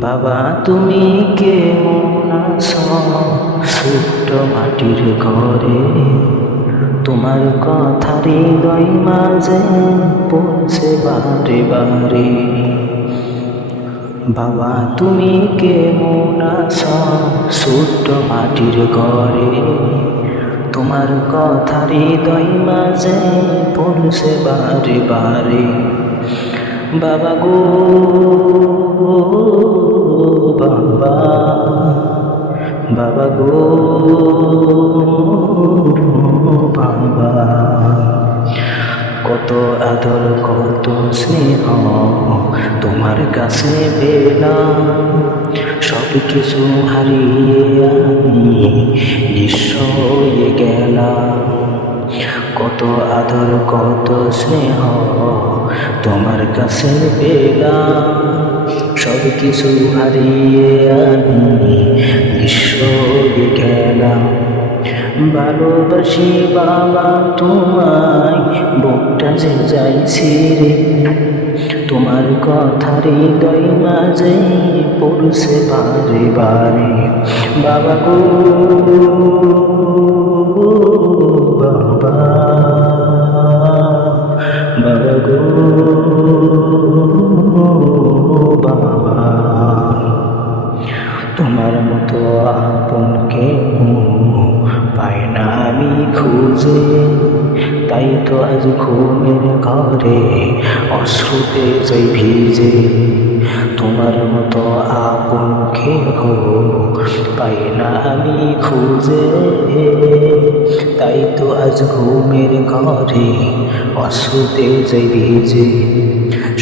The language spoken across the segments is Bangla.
বাবা তুমি কেমন আছো ছোট্ট মাটির ঘরে, তোমার কথা হৃদয় মাঝে পৌঁছে বারে বারে। বাবা তুমি কেমন আছো ছোট্ট মাটির ঘরে, তোমার কথা হৃদয় মাঝে পৌঁছে বারে বারে। বাবা গো বাবা, বাবা গো বাবা, কত আদর কত স্নেহ তোমার কাছে পেলাম, সব কিছু হারিয়ে আমি নিঃস্ব হয়ে গেলাম। কত আদর কত স্নেহ তোমার কাছে পেলাম, সব কিছু হারিয়ে আমি নিঃস্ব হয়ে গেলাম। ভালোবাসি বাবা তোমায়, বুকটা যে যাইছি রে, তোমার কথা হৃদয় মাঝে পড়ছে বারে বারে। বাবা গো বাবা, বাবা গো বাবা, তোমার মতো আপন কেউ পাই না আমি খুঁজে, তাই তো আজ ঘুমের ঘরে অশ্রুতে যাই ভিজে। তোমার মতো আপন কেহ পাই না আমি খুঁজে, তাই তো আজ ঘুমের ঘরে অশ্রুতে যাই ভিজে।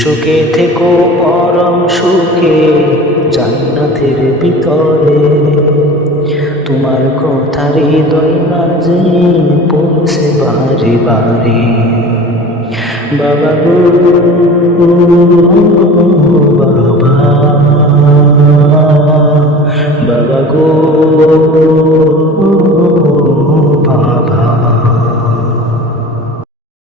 সুখে থেকো পরম সুখে জান্নাতের ভিতরে, তোমার কথা হৃদয় মাঝে পৌঁছে বারে বারে। বাবা গো বাবা, বাবা গো বাবা।